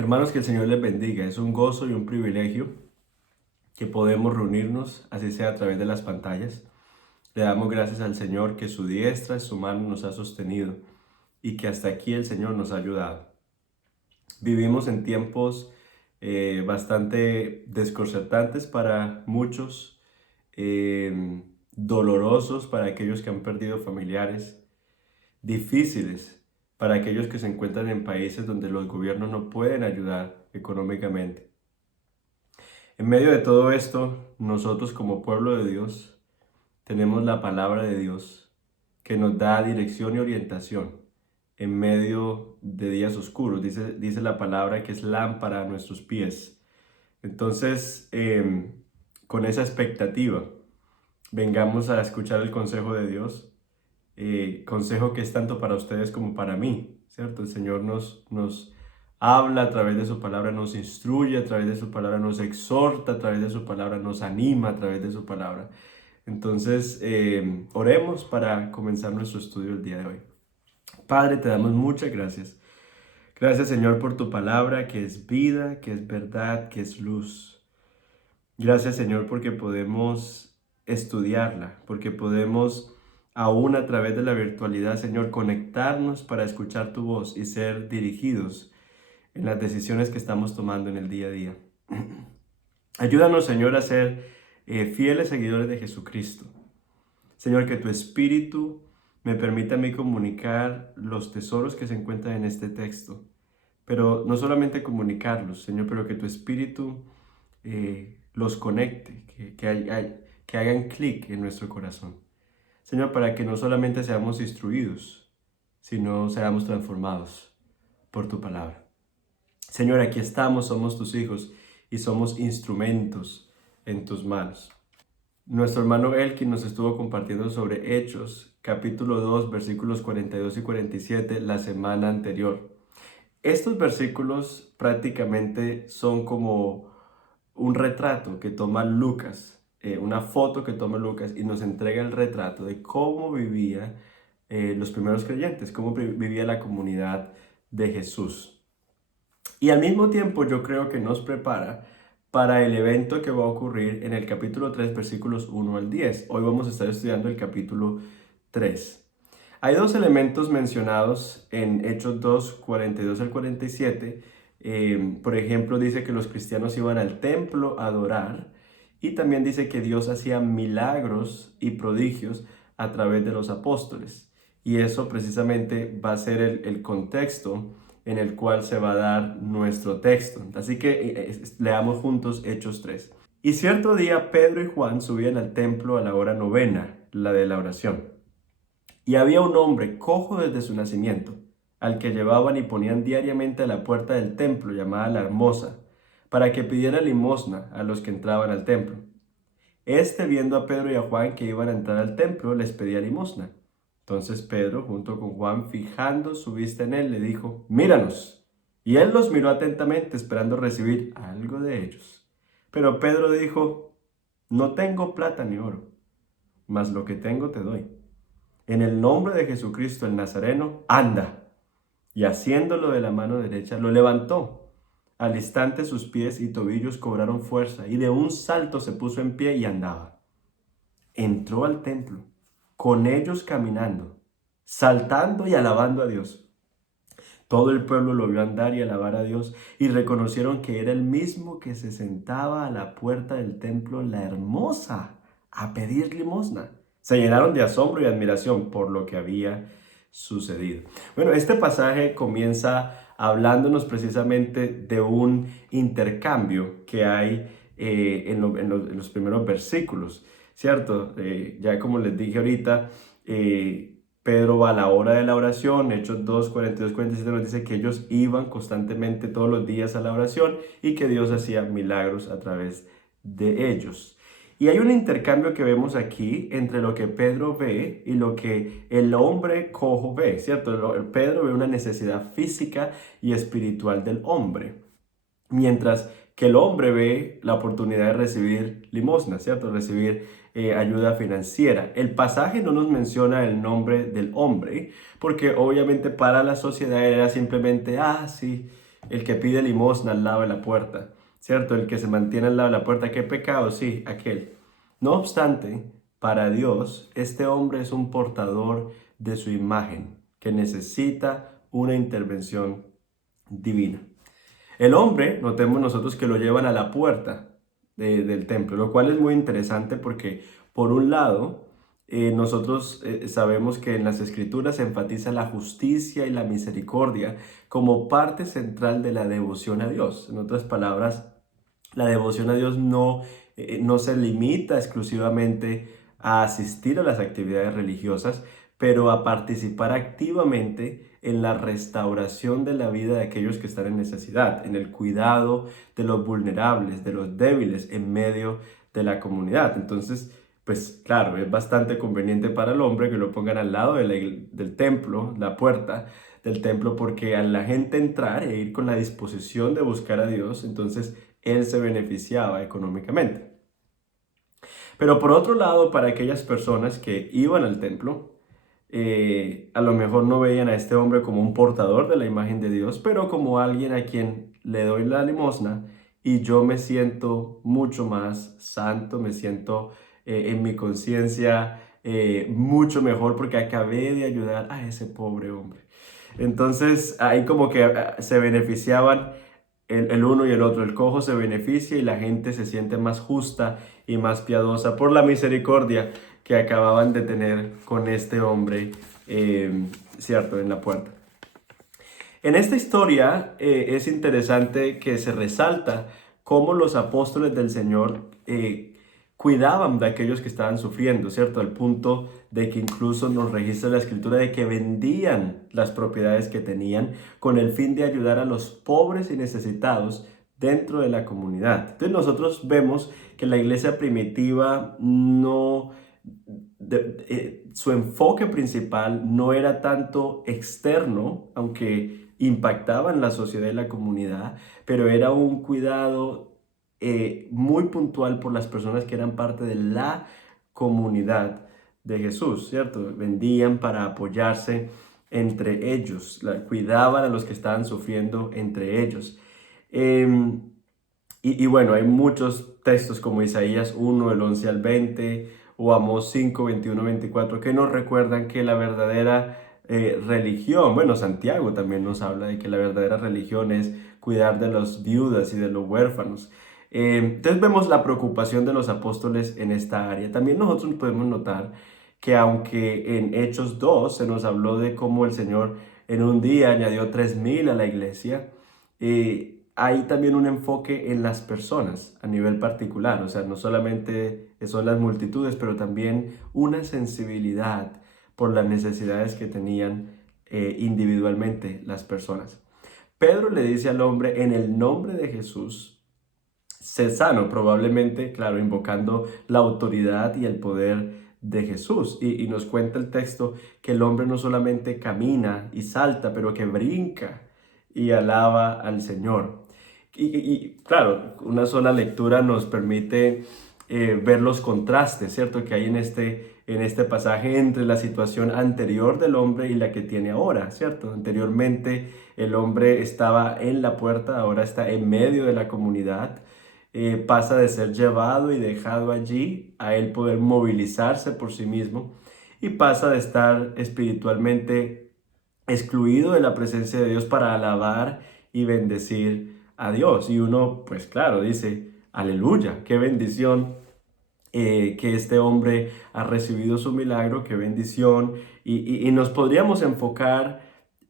Hermanos, que el Señor les bendiga. Es un gozo y un privilegio que podemos reunirnos, así sea a través de las pantallas. Le damos gracias al Señor que su diestra y su mano nos ha sostenido y que hasta aquí el Señor nos ha ayudado. Vivimos en tiempos bastante desconcertantes para muchos, dolorosos para aquellos que han perdido familiares, difíciles para aquellos que se encuentran en países donde los gobiernos no pueden ayudar económicamente. En medio de todo esto, nosotros como pueblo de Dios tenemos la palabra de Dios que nos da dirección y orientación en medio de días oscuros. Dice la palabra que es lámpara a nuestros pies. Entonces, con esa expectativa, vengamos a escuchar el consejo de Dios, consejo que es tanto para ustedes como para mí, ¿cierto? El Señor nos habla a través de su palabra, nos instruye a través de su palabra, nos exhorta a través de su palabra, nos anima a través de su palabra. Entonces, oremos para comenzar nuestro estudio el día de hoy. Padre, te damos muchas gracias. Gracias, Señor, por tu palabra, que es vida, que es verdad, que es luz. Gracias, Señor, porque podemos estudiarla, porque podemos, aún a través de la virtualidad, Señor, conectarnos para escuchar tu voz y ser dirigidos en las decisiones que estamos tomando en el día a día. Ayúdanos, Señor, a ser fieles seguidores de Jesucristo. Señor, que tu Espíritu me permita a mí comunicar los tesoros que se encuentran en este texto. Pero no solamente comunicarlos, Señor, pero que tu Espíritu los conecte, que hagan clic en nuestro corazón. Señor, para que no solamente seamos instruidos, sino seamos transformados por tu palabra. Señor, aquí estamos, somos tus hijos y somos instrumentos en tus manos. Nuestro hermano Elkin nos estuvo compartiendo sobre Hechos, capítulo 2, versículos 42 y 47 la semana anterior. Estos versículos prácticamente son como un retrato que toma Lucas, una foto que toma Lucas y nos entrega el retrato de cómo vivía los primeros creyentes, cómo vivía la comunidad de Jesús. Y al mismo tiempo yo creo que nos prepara para el evento que va a ocurrir en el capítulo 3, versículos 1 al 10. Hoy vamos a estar estudiando el capítulo 3. Hay dos elementos mencionados en Hechos 2, 42 al 47. Por ejemplo, dice que los cristianos iban al templo a adorar y también dice que Dios hacía milagros y prodigios a través de los apóstoles. Y eso precisamente va a ser el contexto en el cual se va a dar nuestro texto. Así que leamos juntos Hechos 3. Y cierto día Pedro y Juan subían al templo a la hora novena, la de la oración. Y había un hombre cojo desde su nacimiento, al que llevaban y ponían diariamente a la puerta del templo llamada la Hermosa, para que pidiera limosna a los que entraban al templo. Este, viendo a Pedro y a Juan que iban a entrar al templo, les pedía limosna. Entonces Pedro, junto con Juan, fijando su vista en él, le dijo: míranos. Y él los miró atentamente, esperando recibir algo de ellos. Pero Pedro dijo: no tengo plata ni oro, mas lo que tengo te doy. En el nombre de Jesucristo el Nazareno, anda. Y haciéndolo de la mano derecha, lo levantó. Al instante sus pies y tobillos cobraron fuerza, y de un salto se puso en pie y andaba. Entró al templo, con ellos caminando, saltando y alabando a Dios. Todo el pueblo lo vio andar y alabar a Dios, y reconocieron que era el mismo que se sentaba a la puerta del templo, la Hermosa, a pedir limosna. Se llenaron de asombro y admiración por lo que había sucedido. Bueno, este pasaje comienza hablándonos precisamente de un intercambio que hay en los primeros versículos, ¿cierto? Ya como les dije ahorita, Pedro va a la hora de la oración. Hechos 2, 42, 47 nos dice que ellos iban constantemente todos los días a la oración y que Dios hacía milagros a través de ellos. Y hay un intercambio que vemos aquí entre lo que Pedro ve y lo que el hombre cojo ve, ¿cierto? Pedro ve una necesidad física y espiritual del hombre, mientras que el hombre ve la oportunidad de recibir limosna, ¿cierto? Recibir ayuda financiera. El pasaje no nos menciona el nombre del hombre, porque obviamente para la sociedad era simplemente, sí, el que pide limosna al lado de la puerta, ¿cierto? El que se mantiene al lado de la puerta. ¿Qué pecado? Sí, aquel. No obstante, para Dios, este hombre es un portador de su imagen que necesita una intervención divina. El hombre, notemos nosotros que lo llevan a la puerta del templo, lo cual es muy interesante porque, por un lado, nosotros sabemos que en las escrituras se enfatiza la justicia y la misericordia como parte central de la devoción a Dios. En otras palabras, la devoción a Dios no se limita exclusivamente a asistir a las actividades religiosas, pero a participar activamente en la restauración de la vida de aquellos que están en necesidad, en el cuidado de los vulnerables, de los débiles en medio de la comunidad. Entonces, pues claro, es bastante conveniente para el hombre que lo pongan al lado del templo, la puerta del templo, porque a la gente entrar e ir con la disposición de buscar a Dios, entonces él se beneficiaba económicamente. Pero por otro lado, para aquellas personas que iban al templo, a lo mejor no veían a este hombre como un portador de la imagen de Dios, pero como alguien a quien le doy la limosna y yo me siento mucho más santo, me siento en mi conciencia mucho mejor porque acabé de ayudar a ese pobre hombre. Entonces ahí como que se beneficiaban el uno y el otro. El cojo se beneficia y la gente se siente más justa y más piadosa por la misericordia que acababan de tener con este hombre, cierto, en la puerta. En esta historia es interesante que se resalta cómo los apóstoles del Señor cuidaban de aquellos que estaban sufriendo, ¿cierto? Al punto de que incluso nos registra la escritura de que vendían las propiedades que tenían con el fin de ayudar a los pobres y necesitados dentro de la comunidad. Entonces nosotros vemos que la iglesia primitiva su enfoque principal no era tanto externo, aunque impactaba en la sociedad y la comunidad, pero era un cuidado muy puntual por las personas que eran parte de la comunidad de Jesús, ¿cierto? Vendían para apoyarse entre ellos, cuidaban a los que estaban sufriendo entre ellos. Y bueno, hay muchos textos como Isaías 1, del 11 al 20, o Amós 5, 21, 24, que nos recuerdan que la verdadera religión, bueno, Santiago también nos habla de que la verdadera religión es cuidar de las viudas y de los huérfanos. Entonces vemos la preocupación de los apóstoles en esta área. También nosotros podemos notar que aunque en Hechos 2 se nos habló de cómo el Señor en un día añadió 3,000 a la iglesia, hay también un enfoque en las personas a nivel particular, o sea, no solamente son las multitudes, pero también una sensibilidad por las necesidades que tenían individualmente las personas. Pedro le dice al hombre, en el nombre de Jesús, sé sano, probablemente, claro, invocando la autoridad y el poder de Jesús. Y nos cuenta el texto que el hombre no solamente camina y salta, pero que brinca y alaba al Señor. Claro, una sola lectura nos permite ver los contrastes, ¿cierto? Que hay en este pasaje entre la situación anterior del hombre y la que tiene ahora, ¿cierto? Anteriormente el hombre estaba en la puerta, ahora está en medio de la comunidad. Pasa de ser llevado y dejado allí a él poder movilizarse por sí mismo y pasa de estar espiritualmente excluido de la presencia de Dios para alabar y bendecir a Dios. Y uno, pues claro, dice, aleluya, qué bendición que este hombre ha recibido su milagro, qué bendición. Y nos podríamos enfocar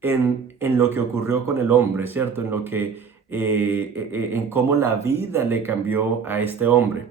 en lo que ocurrió con el hombre, ¿cierto? En cómo la vida le cambió a este hombre.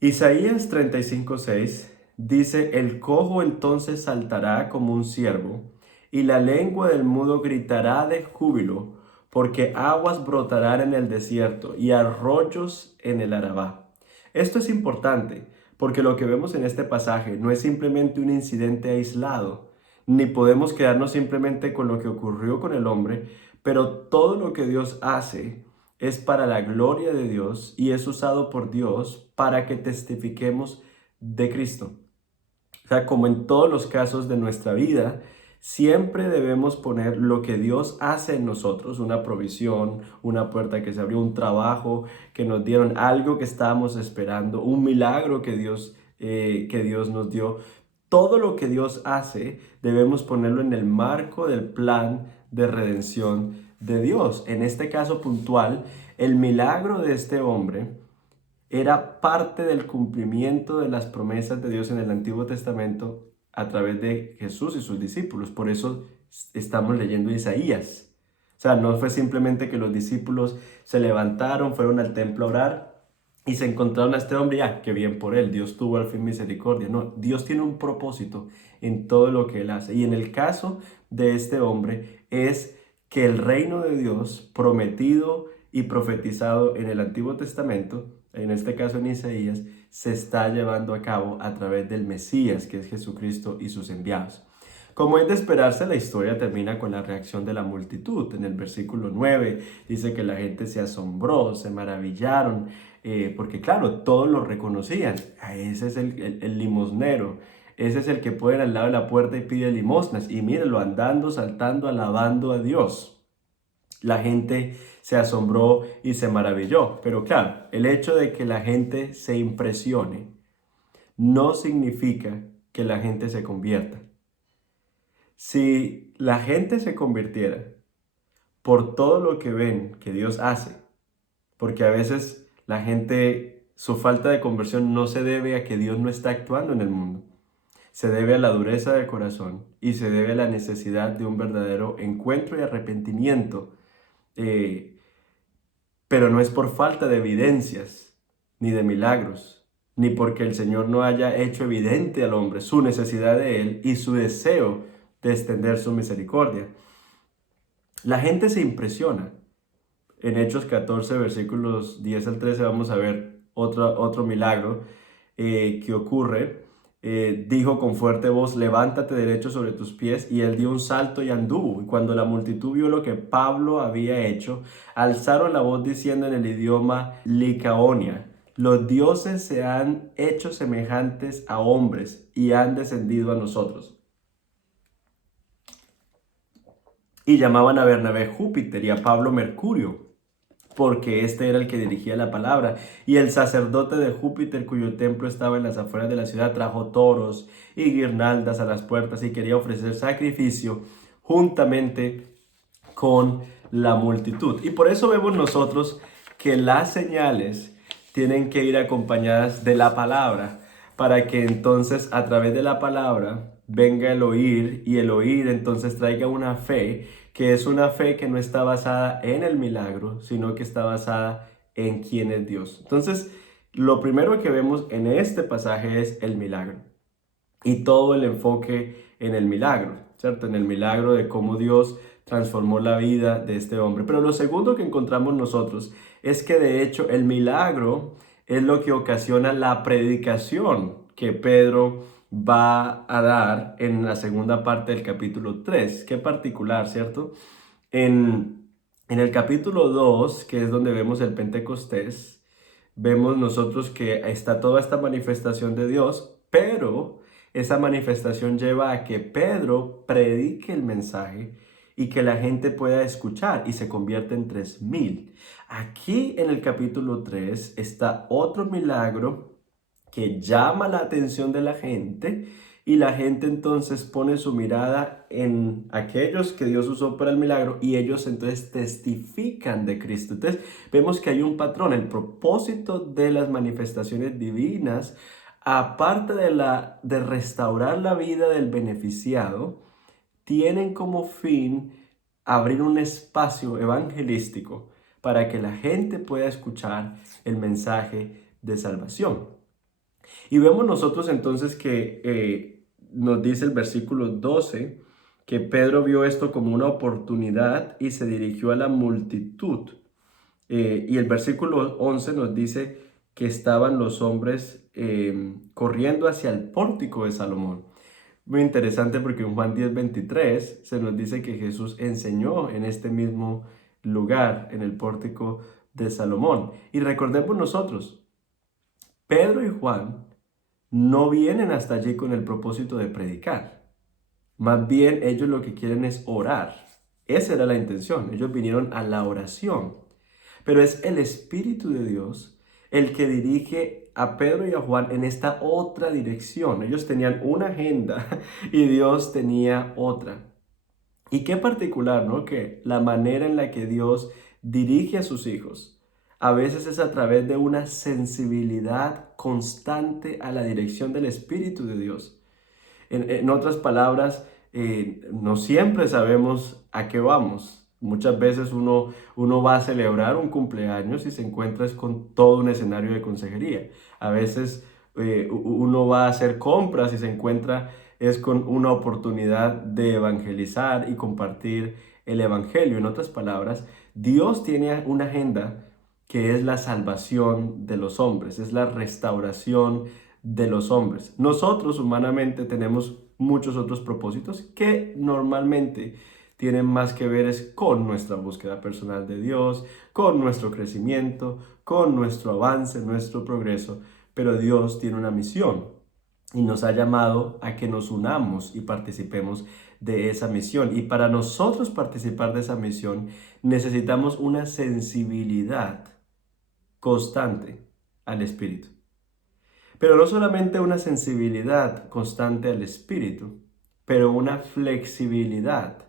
Isaías 35:6 dice, el cojo entonces saltará como un ciervo, y la lengua del mudo gritará de júbilo, porque aguas brotarán en el desierto y arroyos en el Arabá. Esto es importante, porque lo que vemos en este pasaje no es simplemente un incidente aislado, ni podemos quedarnos simplemente con lo que ocurrió con el hombre, pero todo lo que Dios hace es para la gloria de Dios y es usado por Dios para que testifiquemos de Cristo. O sea, como en todos los casos de nuestra vida, Siempre debemos poner lo que Dios hace en nosotros, una provisión, una puerta que se abrió, un trabajo que nos dieron, algo que estábamos esperando, un milagro que Dios nos dio. Todo lo que Dios hace debemos ponerlo en el marco del plan de redención de Dios. En este caso puntual, el milagro de este hombre era parte del cumplimiento de las promesas de Dios en el Antiguo Testamento a través de Jesús y sus discípulos. Por eso estamos leyendo Isaías. O sea, no fue simplemente que los discípulos se levantaron, fueron al templo a orar y se encontraron a este hombre y qué bien por él, Dios tuvo al fin misericordia. No, Dios tiene un propósito en todo lo que él hace. Y en el caso de este hombre es que el reino de Dios prometido y profetizado en el Antiguo Testamento, en este caso en Isaías, se está llevando a cabo a través del Mesías, que es Jesucristo y sus enviados. Como es de esperarse, la historia termina con la reacción de la multitud. En el versículo 9 dice que la gente se asombró, se maravillaron, porque claro, todos lo reconocían. Ese es el limosnero, ese es el que puede ir al lado de la puerta y pide limosnas. Y mírenlo, andando, saltando, alabando a Dios. La gente se asombró y se maravilló. Pero claro, el hecho de que la gente se impresione no significa que la gente se convierta. Si la gente se convirtiera por todo lo que ven que Dios hace, porque a veces la gente, su falta de conversión no se debe a que Dios no está actuando en el mundo, se debe a la dureza del corazón y se debe a la necesidad de un verdadero encuentro y arrepentimiento. Pero no es por falta de evidencias, ni de milagros, ni porque el Señor no haya hecho evidente al hombre su necesidad de Él y su deseo de extender su misericordia. La gente se impresiona. En Hechos 14, versículos 10 al 13, vamos a ver otro milagro que ocurre. Dijo con fuerte voz, levántate derecho sobre tus pies, y él dio un salto y anduvo. Y cuando la multitud vio lo que Pablo había hecho, alzaron la voz diciendo en el idioma licaonia, los dioses se han hecho semejantes a hombres y han descendido a nosotros. Y llamaban a Bernabé Júpiter y a Pablo Mercurio, porque este era el que dirigía la palabra. Y el sacerdote de Júpiter, cuyo templo estaba en las afueras de la ciudad, trajo toros y guirnaldas a las puertas y quería ofrecer sacrificio juntamente con la multitud. Y por eso vemos nosotros que las señales tienen que ir acompañadas de la palabra, para que entonces a través de la palabra venga el oír, y el oír entonces traiga una fe, que es una fe que no está basada en el milagro, sino que está basada en quién es Dios. Entonces, lo primero que vemos en este pasaje es el milagro y todo el enfoque en el milagro, ¿cierto? En el milagro de cómo Dios transformó la vida de este hombre. Pero lo segundo que encontramos nosotros es que de hecho el milagro es lo que ocasiona la predicación que Pedro va a dar en la segunda parte del capítulo 3. Qué particular, ¿cierto? En el capítulo 2, que es donde vemos el Pentecostés, vemos nosotros que está toda esta manifestación de Dios, pero esa manifestación lleva a que Pedro predique el mensaje y que la gente pueda escuchar, y se convierte en 3,000. Aquí en el capítulo 3 está otro milagro que llama la atención de la gente, y la gente entonces pone su mirada en aquellos que Dios usó para el milagro, y ellos entonces testifican de Cristo. Entonces vemos que hay un patrón. El propósito de las manifestaciones divinas, aparte de restaurar la vida del beneficiado, tienen como fin abrir un espacio evangelístico para que la gente pueda escuchar el mensaje de salvación. Y vemos nosotros entonces que nos dice el versículo 12 que Pedro vio esto como una oportunidad y se dirigió a la multitud. Y el versículo 11 nos dice que estaban los hombres corriendo hacia el pórtico de Salomón. Muy interesante, porque en Juan 10:23 se nos dice que Jesús enseñó en este mismo lugar, en el pórtico de Salomón. Y recordemos nosotros, Pedro y Juan no vienen hasta allí con el propósito de predicar. Más bien ellos lo que quieren es orar. Esa era la intención. Ellos vinieron a la oración. Pero es el Espíritu de Dios el que dirige a Pedro y a Juan en esta otra dirección. Ellos tenían una agenda y Dios tenía otra. Y qué particular, ¿no? Que la manera en la que Dios dirige a sus hijos a veces es a través de una sensibilidad constante a la dirección del Espíritu de Dios. En otras palabras, no siempre sabemos a qué vamos. Muchas veces uno va a celebrar un cumpleaños y se encuentra con todo un escenario de consejería. A veces uno va a hacer compras y se encuentra es con una oportunidad de evangelizar y compartir el evangelio. En otras palabras, Dios tiene una agenda que es la salvación de los hombres, es la restauración de los hombres. Nosotros humanamente tenemos muchos otros propósitos que normalmente tienen más que ver es con nuestra búsqueda personal de Dios, con nuestro crecimiento, con nuestro avance, nuestro progreso. Pero Dios tiene una misión y nos ha llamado a que nos unamos y participemos de esa misión. Y para nosotros participar de esa misión necesitamos una sensibilidad constante al Espíritu. Pero no solamente una sensibilidad constante al Espíritu, pero una flexibilidad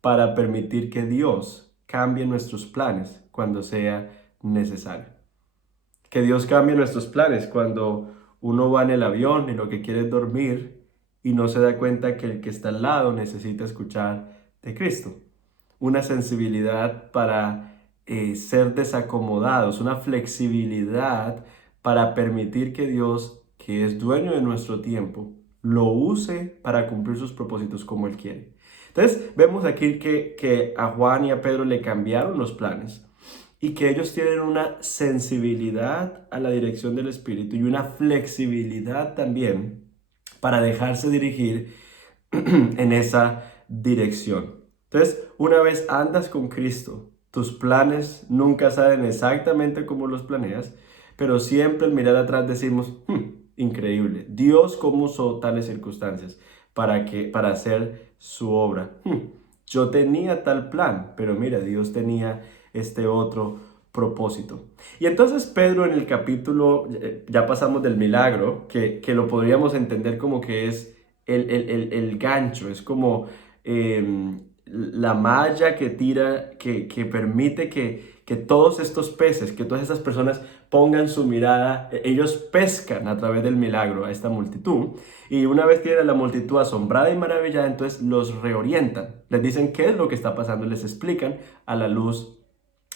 para permitir que Dios cambie nuestros planes cuando sea necesario. Que Dios cambie nuestros planes cuando uno va en el avión y lo que quiere es dormir y no se da cuenta que el que está al lado necesita escuchar de Cristo. Una sensibilidad para ser desacomodados, una flexibilidad para permitir que Dios, que es dueño de nuestro tiempo, lo use para cumplir sus propósitos como Él quiere. Entonces vemos aquí que a Juan y a Pedro le cambiaron los planes y que ellos tienen una sensibilidad a la dirección del Espíritu y una flexibilidad también para dejarse dirigir en esa dirección. Entonces, una vez andas con Cristo, tus planes nunca salen exactamente como los planeas, pero siempre al mirar atrás decimos, increíble, Dios cómo usó tales circunstancias para hacer su obra. Yo tenía tal plan, pero mira, Dios tenía este otro propósito. Y entonces Pedro en el capítulo, ya pasamos del milagro, que lo podríamos entender como que es el gancho, es como la malla que tira, que permite que todos estos peces, que todas estas personas pongan su mirada, ellos pescan a través del milagro a esta multitud, y una vez tienen a la multitud asombrada y maravillada, entonces los reorientan, les dicen qué es lo que está pasando, les explican a la luz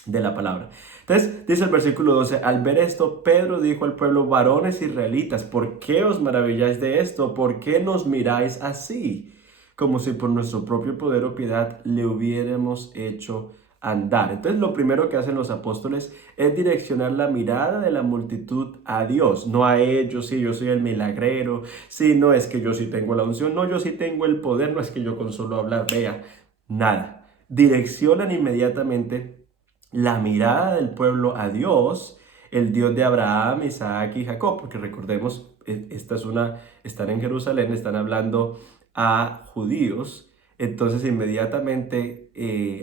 de la palabra. Entonces, dice el versículo 12, al ver esto, Pedro dijo al pueblo, varones israelitas, ¿por qué os maravilláis de esto? ¿Por qué nos miráis así? Como si por nuestro propio poder o piedad le hubiéramos hecho andar. Entonces, lo primero que hacen los apóstoles es direccionar la mirada de la multitud a Dios, no a ellos, sí, yo soy el milagrero, sí, no es que yo sí tengo la unción, no, yo sí tengo el poder, no es que yo con solo hablar, vea, nada. Direccionan inmediatamente la mirada del pueblo a Dios, el Dios de Abraham, Isaac y Jacob, porque recordemos, están en Jerusalén, están hablando a judíos, entonces inmediatamente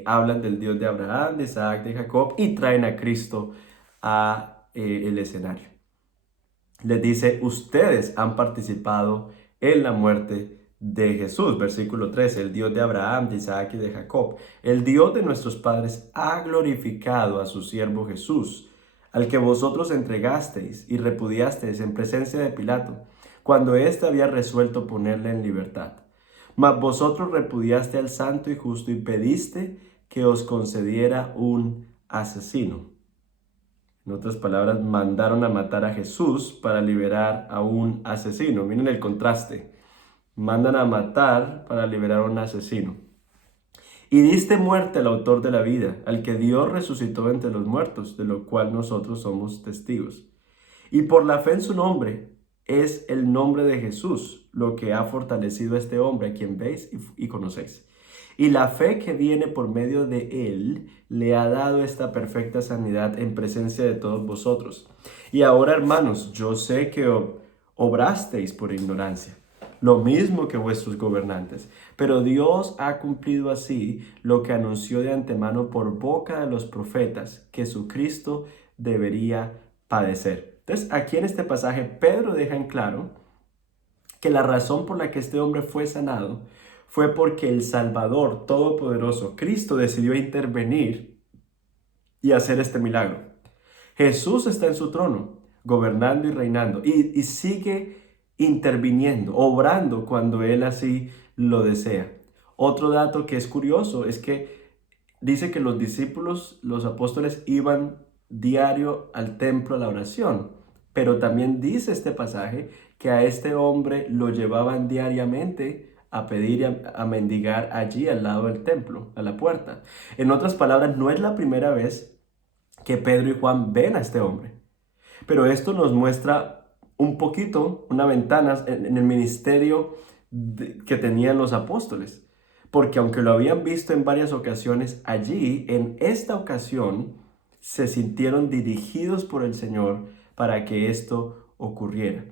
hablan del Dios de Abraham, de Isaac, de Jacob y traen a Cristo a el escenario. Les dice, ustedes han participado en la muerte de Jesús, versículo 13, el Dios de Abraham, de Isaac y de Jacob, el Dios de nuestros padres ha glorificado a su siervo Jesús, al que vosotros entregasteis y repudiasteis en presencia de Pilato, cuando éste había resuelto ponerle en libertad. Mas vosotros repudiaste al santo y justo y pediste que os concediera un asesino. En otras palabras, mandaron a matar a Jesús para liberar a un asesino. Miren el contraste. Mandan a matar para liberar a un asesino. Y diste muerte al autor de la vida, al que Dios resucitó entre los muertos, de lo cual nosotros somos testigos. Y por la fe en su nombre, es el nombre de Jesús lo que ha fortalecido a este hombre a quien veis y conocéis. Y la fe que viene por medio de él le ha dado esta perfecta sanidad en presencia de todos vosotros. Y ahora, hermanos, yo sé que obrasteis por ignorancia, lo mismo que vuestros gobernantes. Pero Dios ha cumplido así lo que anunció de antemano por boca de los profetas, que su Cristo debería padecer. Entonces, aquí en este pasaje, Pedro deja en claro que la razón por la que este hombre fue sanado fue porque el Salvador Todopoderoso, Cristo, decidió intervenir y hacer este milagro. Jesús está en su trono, gobernando y reinando, y sigue interviniendo, obrando cuando Él así lo desea. Otro dato que es curioso es que dice que los discípulos, los apóstoles, iban diario al templo a la oración, pero también dice este pasaje que a este hombre lo llevaban diariamente a pedir, a mendigar allí al lado del templo, a la puerta. En otras palabras, no es la primera vez que Pedro y Juan ven a este hombre. Pero esto nos muestra un poquito, una ventana en el ministerio que tenían los apóstoles. Porque aunque lo habían visto en varias ocasiones allí, en esta ocasión se sintieron dirigidos por el Señor para que esto ocurriera.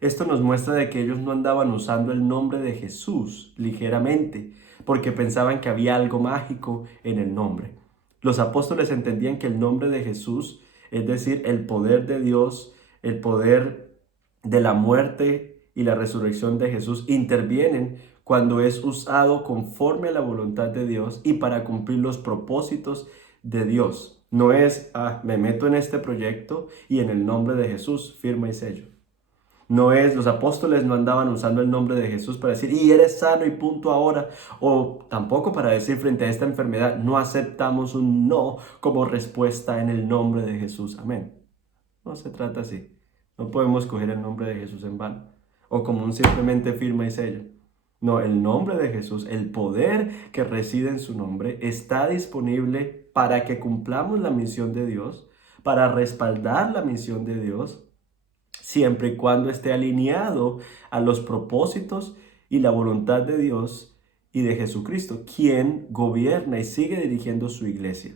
Esto nos muestra de que ellos no andaban usando el nombre de Jesús ligeramente, porque pensaban que había algo mágico en el nombre. Los apóstoles entendían que el nombre de Jesús, es decir, el poder de Dios, el poder de la muerte y la resurrección de Jesús, intervienen cuando es usado conforme a la voluntad de Dios y para cumplir los propósitos de Dios. No es, me meto en este proyecto y en el nombre de Jesús, firma y sello. No es, los apóstoles no andaban usando el nombre de Jesús para decir, y eres sano y punto ahora. O tampoco para decir frente a esta enfermedad, no aceptamos un no como respuesta en el nombre de Jesús. Amén. No se trata así. No podemos coger el nombre de Jesús en vano. O como un simplemente firma y sello. No, el nombre de Jesús, el poder que reside en su nombre, está disponible para que cumplamos la misión de Dios, para respaldar la misión de Dios, siempre y cuando esté alineado a los propósitos y la voluntad de Dios y de Jesucristo, quien gobierna y sigue dirigiendo su iglesia.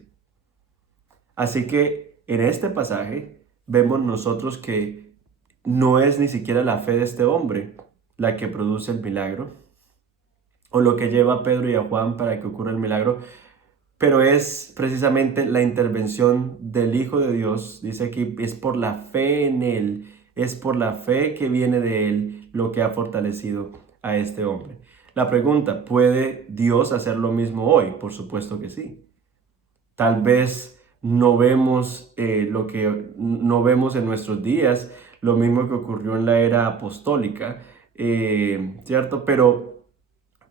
Así que en este pasaje vemos nosotros que no es ni siquiera la fe de este hombre la que produce el milagro, o lo que lleva a Pedro y a Juan para que ocurra el milagro, pero es precisamente la intervención del Hijo de Dios. Dice aquí, es por la fe en Él, es por la fe que viene de Él lo que ha fortalecido a este hombre. La pregunta, ¿puede Dios hacer lo mismo hoy? Por supuesto que sí. Tal vez no vemos lo que no vemos en nuestros días, lo mismo que ocurrió en la era apostólica, ¿cierto?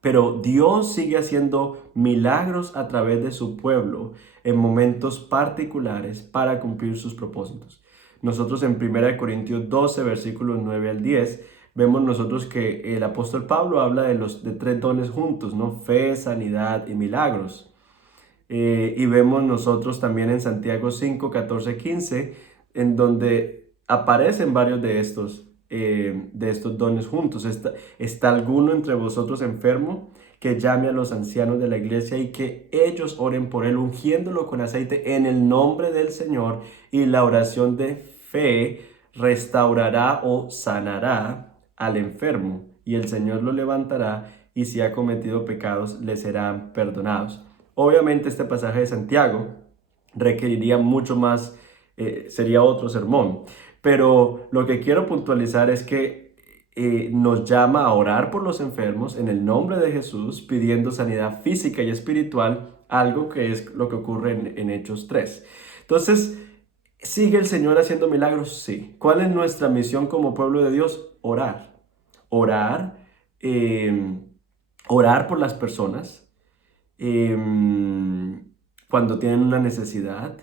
Pero Dios sigue haciendo milagros a través de su pueblo en momentos particulares para cumplir sus propósitos. Nosotros en 1 Corintios 12, versículos 9 al 10, vemos nosotros que el apóstol Pablo habla de tres dones juntos, ¿no? Fe, sanidad y milagros. Y vemos nosotros también en Santiago 5, 14, 15, en donde aparecen varios de estos dones juntos. ¿Está alguno entre vosotros enfermo? Que llame a los ancianos de la iglesia y que ellos oren por él, ungiéndolo con aceite en el nombre del Señor, y la oración de fe restaurará o sanará al enfermo, y el Señor lo levantará, y si ha cometido pecados, le serán perdonados. Obviamente este pasaje de Santiago requeriría mucho más, sería otro sermón, pero lo que quiero puntualizar es que nos llama a orar por los enfermos en el nombre de Jesús, pidiendo sanidad física y espiritual, algo que es lo que ocurre en Hechos 3. Entonces, ¿sigue el Señor haciendo milagros? Sí. ¿Cuál es nuestra misión como pueblo de Dios? Orar. Orar, orar por las personas cuando tienen una necesidad.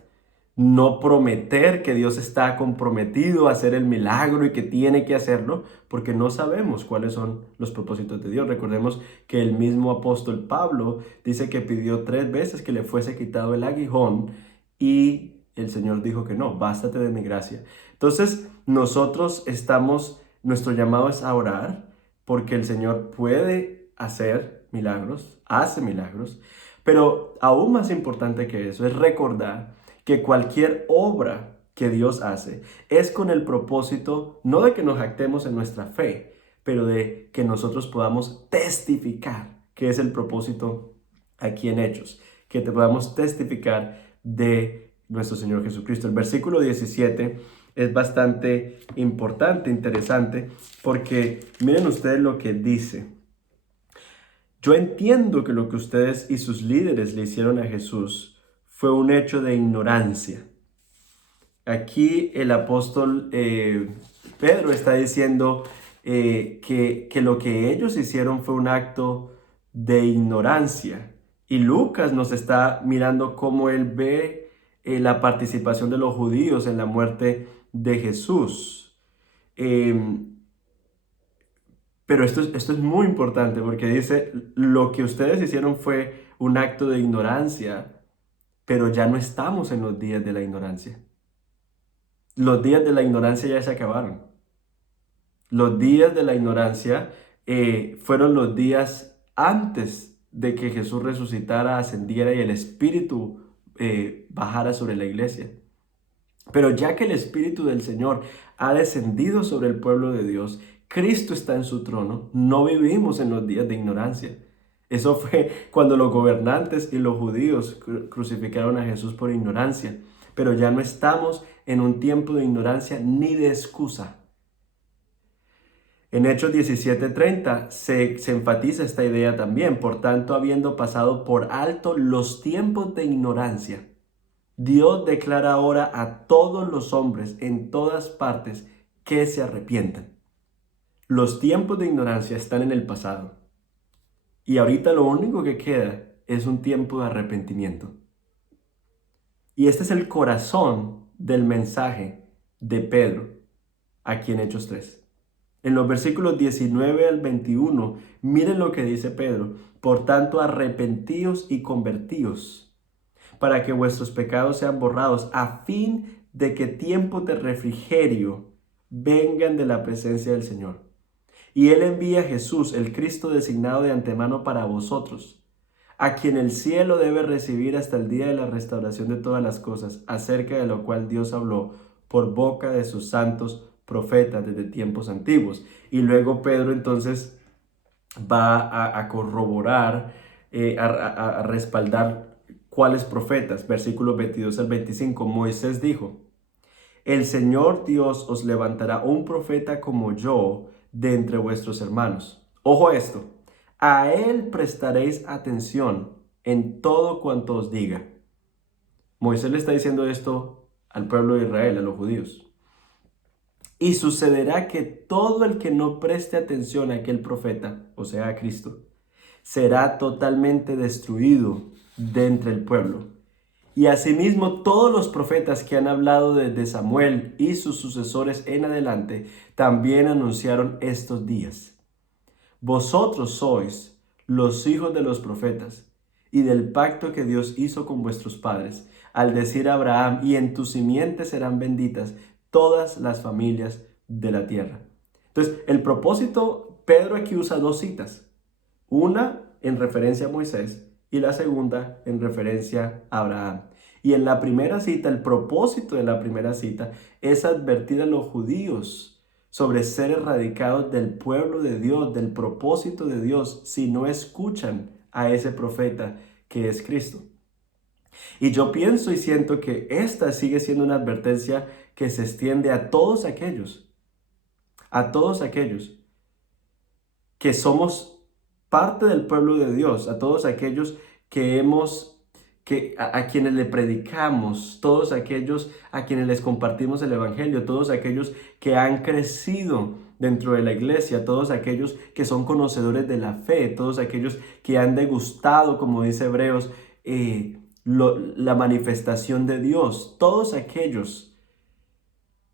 No prometer que Dios está comprometido a hacer el milagro y que tiene que hacerlo, porque no sabemos cuáles son los propósitos de Dios. Recordemos que el mismo apóstol Pablo dice que pidió 3 veces que le fuese quitado el aguijón y el Señor dijo que no, bástate de mi gracia. Entonces nuestro llamado es a orar, porque el Señor puede hacer milagros, hace milagros, pero aún más importante que eso es recordar que cualquier obra que Dios hace es con el propósito no de que nos jactemos en nuestra fe, pero de que nosotros podamos testificar, que es el propósito aquí en Hechos, que te podamos testificar de nuestro Señor Jesucristo. El versículo 17 es bastante importante, interesante, porque miren ustedes lo que dice. Yo entiendo que lo que ustedes y sus líderes le hicieron a Jesús fue un hecho de ignorancia. Aquí el apóstol Pedro está diciendo que lo que ellos hicieron fue un acto de ignorancia. Y Lucas nos está mirando cómo él ve la participación de los judíos en la muerte de Jesús. Pero esto es muy importante porque dice, lo que ustedes hicieron fue un acto de ignorancia, pero ya no estamos en los días de la ignorancia. Los días de la ignorancia ya se acabaron. Los días de la ignorancia fueron los días antes de que Jesús resucitara, ascendiera y el Espíritu bajara sobre la iglesia. Pero ya que el Espíritu del Señor ha descendido sobre el pueblo de Dios, Cristo está en su trono, no vivimos en los días de ignorancia. Eso fue cuando los gobernantes y los judíos crucificaron a Jesús por ignorancia. Pero ya no estamos en un tiempo de ignorancia ni de excusa. En Hechos 17:30 se enfatiza esta idea también. Por tanto, habiendo pasado por alto los tiempos de ignorancia, Dios declara ahora a todos los hombres en todas partes que se arrepientan. Los tiempos de ignorancia están en el pasado. Y ahorita lo único que queda es un tiempo de arrepentimiento. Y este es el corazón del mensaje de Pedro aquí en Hechos 3. En los versículos 19 al 21, miren lo que dice Pedro. Por tanto, arrepentíos y convertíos, para que vuestros pecados sean borrados, a fin de que tiempos de refrigerio vengan de la presencia del Señor. Y Él envía a Jesús, el Cristo designado de antemano para vosotros, a quien el cielo debe recibir hasta el día de la restauración de todas las cosas, acerca de lo cual Dios habló por boca de sus santos profetas desde tiempos antiguos. Y luego Pedro entonces va a corroborar, a respaldar cuáles profetas. Versículos 22 al 25. Moisés dijo: el Señor Dios os levantará un profeta como yo de entre vuestros hermanos. Ojo a esto. A él prestaréis atención en todo cuanto os diga. Moisés le está diciendo esto al pueblo de Israel, a los judíos. Y sucederá que todo el que no preste atención a aquel profeta, o sea, a Cristo, será totalmente destruido de entre el pueblo. Y asimismo todos los profetas que han hablado desde Samuel y sus sucesores en adelante también anunciaron estos días. Vosotros sois los hijos de los profetas y del pacto que Dios hizo con vuestros padres, al decir a Abraham: y en tu simiente serán benditas todas las familias de la tierra. Entonces, el propósito, Pedro aquí usa dos citas. Una en referencia a Moisés y la segunda en referencia a Abraham. Y en la primera cita, el propósito de la primera cita es advertir a los judíos sobre ser erradicados del pueblo de Dios, del propósito de Dios, si no escuchan a ese profeta que es Cristo. Y yo pienso y siento que esta sigue siendo una advertencia que se extiende a todos aquellos que somos parte del pueblo de Dios, a todos aquellos a quienes le predicamos, todos aquellos a quienes les compartimos el evangelio, todos aquellos que han crecido dentro de la iglesia, todos aquellos que son conocedores de la fe, todos aquellos que han degustado, como dice Hebreos, la manifestación de Dios, todos aquellos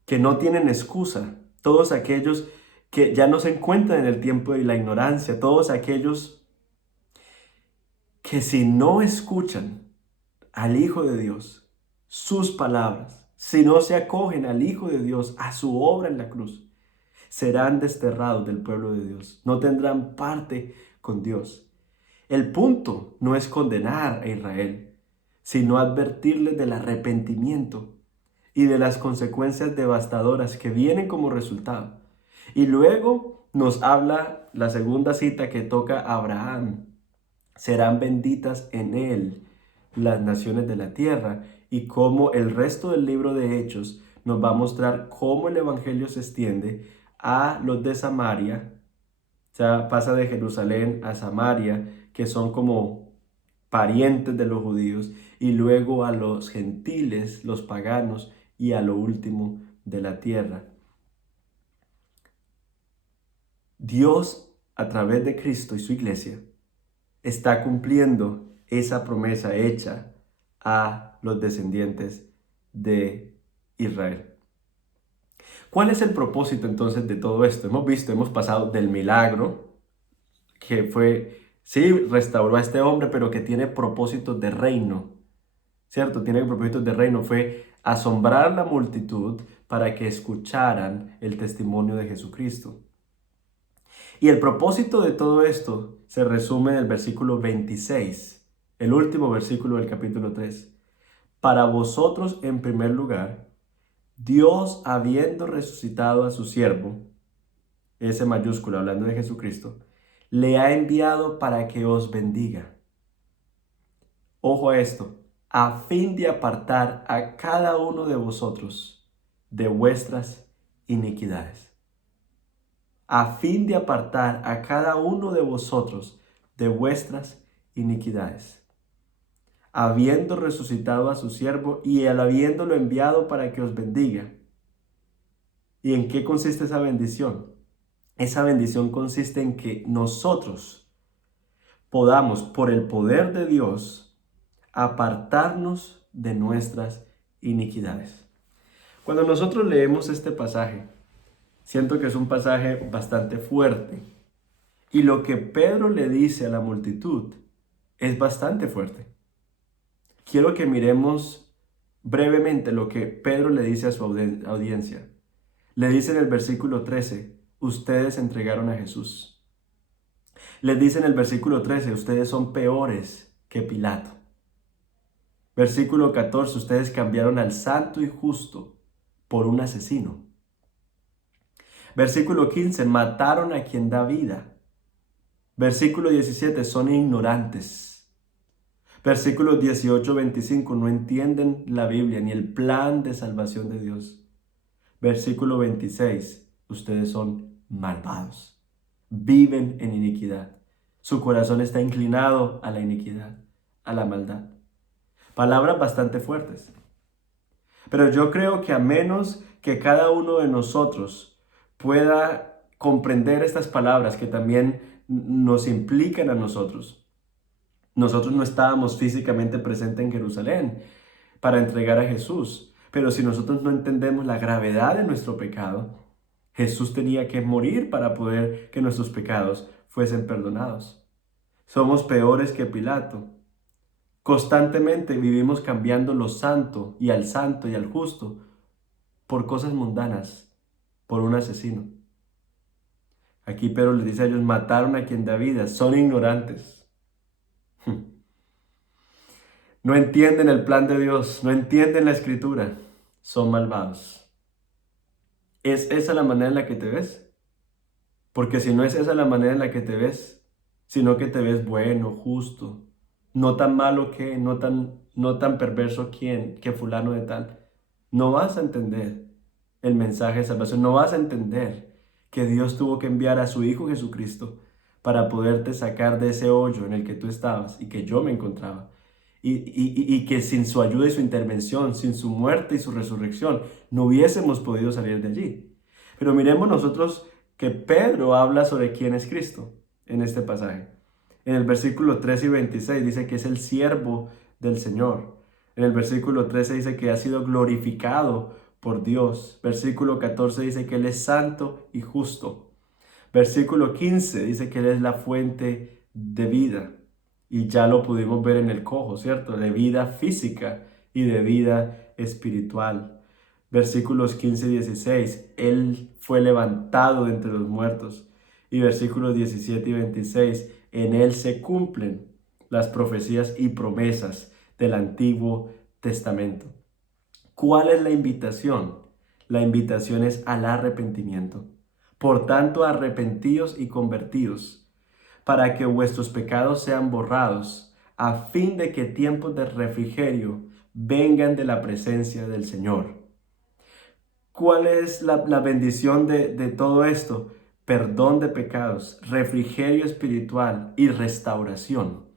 que no tienen excusa, todos aquellos que ya no se encuentran en el tiempo de la ignorancia, todos aquellos que si no escuchan al Hijo de Dios, sus palabras, si no se acogen al Hijo de Dios, a su obra en la cruz, serán desterrados del pueblo de Dios, no tendrán parte con Dios. El punto no es condenar a Israel, sino advertirles del arrepentimiento y de las consecuencias devastadoras que vienen como resultado. Y luego nos habla la segunda cita que toca a Abraham. Serán benditas en él las naciones de la tierra, y cómo el resto del libro de Hechos nos va a mostrar cómo el evangelio se extiende a los de Samaria. O sea, pasa de Jerusalén a Samaria, que son como parientes de los judíos, y luego a los gentiles, los paganos, y a lo último de la tierra. Dios, a través de Cristo y su iglesia, está cumpliendo esa promesa hecha a los descendientes de Israel. ¿Cuál es el propósito entonces de todo esto? Hemos pasado del milagro, que fue, sí, restauró a este hombre, pero que tiene propósitos de reino, ¿cierto? Tiene propósitos de reino. Fue asombrar la multitud para que escucharan el testimonio de Jesucristo. Y el propósito de todo esto se resume en el versículo 26, el último versículo del capítulo 3. Para vosotros, en primer lugar, Dios, habiendo resucitado a su siervo, ese mayúsculo hablando de Jesucristo, le ha enviado para que os bendiga. Ojo a esto, a fin de apartar a cada uno de vosotros de vuestras iniquidades. A fin de apartar a cada uno de vosotros de vuestras iniquidades, habiendo resucitado a su siervo y él habiéndolo enviado para que os bendiga. ¿Y en qué consiste esa bendición? Esa bendición consiste en que nosotros podamos, por el poder de Dios, apartarnos de nuestras iniquidades. Cuando nosotros leemos este pasaje, siento que es un pasaje bastante fuerte. Y lo que Pedro le dice a la multitud es bastante fuerte. Quiero que miremos brevemente lo que Pedro le dice a su audiencia. Le dice en el versículo 13, ustedes entregaron a Jesús. Les dice en el versículo 13, ustedes son peores que Pilato. Versículo 14, ustedes cambiaron al santo y justo por un asesino. Versículo 15, mataron a quien da vida. Versículo 17, son ignorantes. Versículos 18, 25, no entienden la Biblia ni el plan de salvación de Dios. Versículo 26, ustedes son malvados. Viven en iniquidad. Su corazón está inclinado a la iniquidad, a la maldad. Palabras bastante fuertes. Pero yo creo que a menos que cada uno de nosotros pueda comprender estas palabras que también nos implican a nosotros. Nosotros no estábamos físicamente presentes en Jerusalén para entregar a Jesús, pero si nosotros no entendemos la gravedad de nuestro pecado, Jesús tenía que morir para poder que nuestros pecados fuesen perdonados. Somos peores que Pilato. Constantemente vivimos cambiando lo santo y al justo por cosas mundanas, por un asesino. Aquí Pedro les dice a ellos, mataron a quien da vida, son ignorantes. No entienden el plan de Dios, no entienden la escritura, son malvados. ¿Es esa la manera en la que te ves? Porque si no es esa la manera en la que te ves, sino que te ves bueno, justo, no tan malo que, no tan perverso que fulano de tal, no vas a entender el mensaje de salvación, no vas a entender que Dios tuvo que enviar a su Hijo Jesucristo para poderte sacar de ese hoyo en el que tú estabas y que yo me encontraba. Y que sin su ayuda y su intervención, sin su muerte y su resurrección, no hubiésemos podido salir de allí. Pero miremos nosotros que Pedro habla sobre quién es Cristo en este pasaje. En el versículo 13 y 26 dice que es el siervo del Señor. En el versículo 13 dice que ha sido glorificado por Dios. Versículo 14 dice que Él es santo y justo. Versículo 15 dice que Él es la fuente de vida. Y ya lo pudimos ver en el cojo, ¿cierto? De vida física y de vida espiritual. Versículos 15 y 16, Él fue levantado de entre los muertos. Y versículos 17 y 26, en Él se cumplen las profecías y promesas del Antiguo Testamento. ¿Cuál es la invitación? La invitación es al arrepentimiento. Por tanto, arrepentíos y convertíos, para que vuestros pecados sean borrados, a fin de que tiempos de refrigerio vengan de la presencia del Señor. ¿Cuál es la bendición de todo esto? Perdón de pecados, refrigerio espiritual y restauración.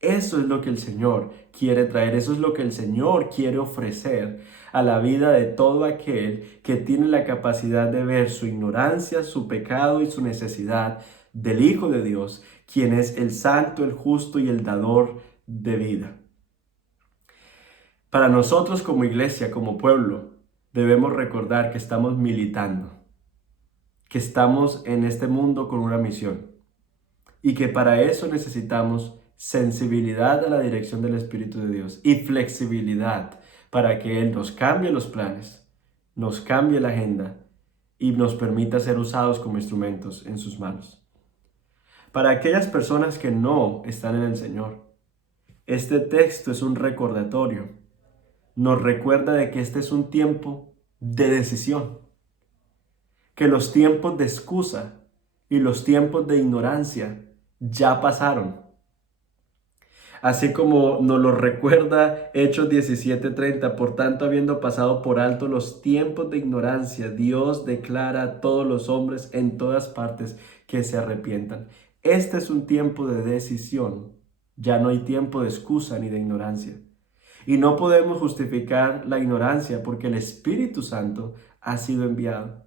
Eso es lo que el Señor quiere traer, eso es lo que el Señor quiere ofrecer a la vida de todo aquel que tiene la capacidad de ver su ignorancia, su pecado y su necesidad del Hijo de Dios, quien es el santo, el justo y el dador de vida. Para nosotros como iglesia, como pueblo, debemos recordar que estamos militando, que estamos en este mundo con una misión y que para eso necesitamos sensibilidad a la dirección del Espíritu de Dios y flexibilidad para que Él nos cambie los planes, nos cambie la agenda y nos permita ser usados como instrumentos en sus manos. Para aquellas personas que no están en el Señor, este texto es un recordatorio. Nos recuerda de que este es un tiempo de decisión, que los tiempos de excusa y los tiempos de ignorancia ya pasaron. Así como nos lo recuerda Hechos 17:30, por tanto, habiendo pasado por alto los tiempos de ignorancia, Dios declara a todos los hombres en todas partes que se arrepientan. Este es un tiempo de decisión, ya no hay tiempo de excusa ni de ignorancia. Y no podemos justificar la ignorancia porque el Espíritu Santo ha sido enviado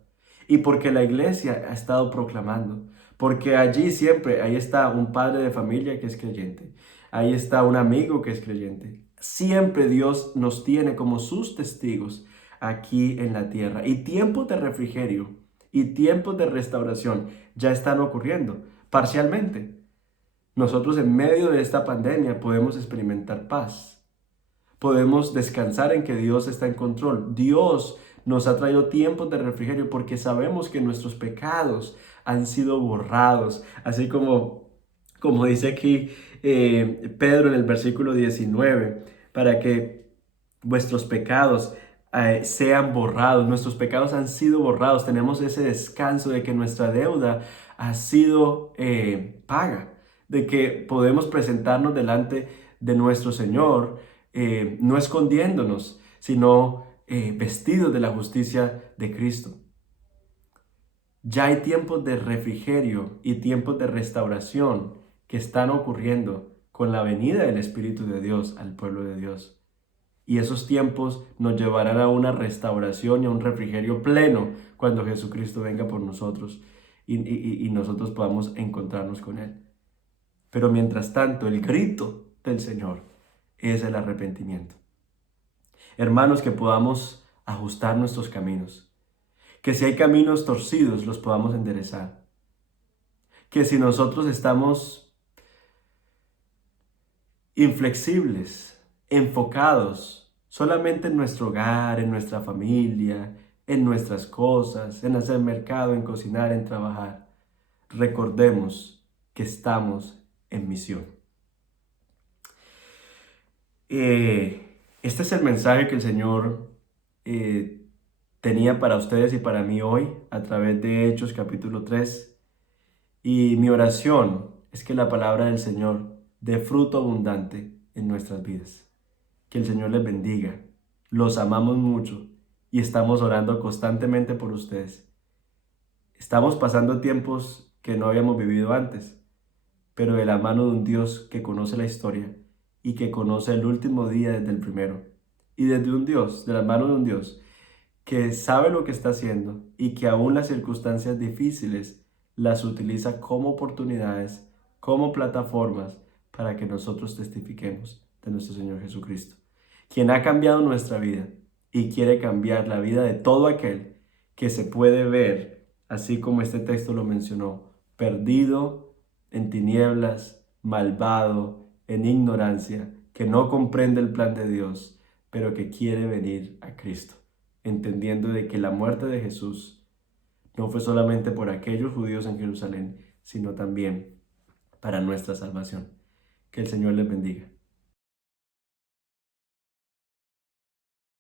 y porque la iglesia ha estado proclamando, porque allí siempre, ahí está un padre de familia que es creyente, ahí está un amigo que es creyente. Siempre Dios nos tiene como sus testigos aquí en la tierra. Y tiempos de refrigerio y tiempos de restauración ya están ocurriendo parcialmente. Nosotros en medio de esta pandemia podemos experimentar paz. Podemos descansar en que Dios está en control. Dios nos ha traído tiempos de refrigerio porque sabemos que nuestros pecados han sido borrados. Así como dice aquí Pedro en el versículo 19, para que vuestros pecados sean borrados. Nuestros pecados han sido borrados. Tenemos ese descanso de que nuestra deuda ha sido paga, de que podemos presentarnos delante de nuestro Señor, no escondiéndonos, sino vestidos de la justicia de Cristo. Ya hay tiempos de refrigerio y tiempos de restauración que están ocurriendo con la venida del Espíritu de Dios al pueblo de Dios. Y esos tiempos nos llevarán a una restauración y a un refrigerio pleno cuando Jesucristo venga por nosotros y nosotros podamos encontrarnos con Él. Pero mientras tanto, el grito del Señor es el arrepentimiento. Hermanos, que podamos ajustar nuestros caminos. Que si hay caminos torcidos, los podamos enderezar. Que si nosotros estamos inflexibles, enfocados solamente en nuestro hogar, en nuestra familia, en nuestras cosas, en hacer mercado, en cocinar, en trabajar, recordemos que estamos en misión. Este es el mensaje que el Señor tenía para ustedes y para mí hoy a través de Hechos capítulo 3. Y mi oración es que la palabra del Señor dé fruto abundante en nuestras vidas. Que el Señor les bendiga. Los amamos mucho y estamos orando constantemente por ustedes. Estamos pasando tiempos que no habíamos vivido antes, pero de la mano de un Dios que conoce la historia y que conoce el último día desde el primero. Y desde un Dios, de la mano de un Dios que sabe lo que está haciendo y que aún las circunstancias difíciles las utiliza como oportunidades, como plataformas para que nosotros testifiquemos de nuestro Señor Jesucristo, quien ha cambiado nuestra vida y quiere cambiar la vida de todo aquel que se puede ver, así como este texto lo mencionó, perdido en tinieblas, malvado, en ignorancia, que no comprende el plan de Dios, pero que quiere venir a Cristo, entendiendo de que la muerte de Jesús no fue solamente por aquellos judíos en Jerusalén, sino también para nuestra salvación. Que el Señor les bendiga.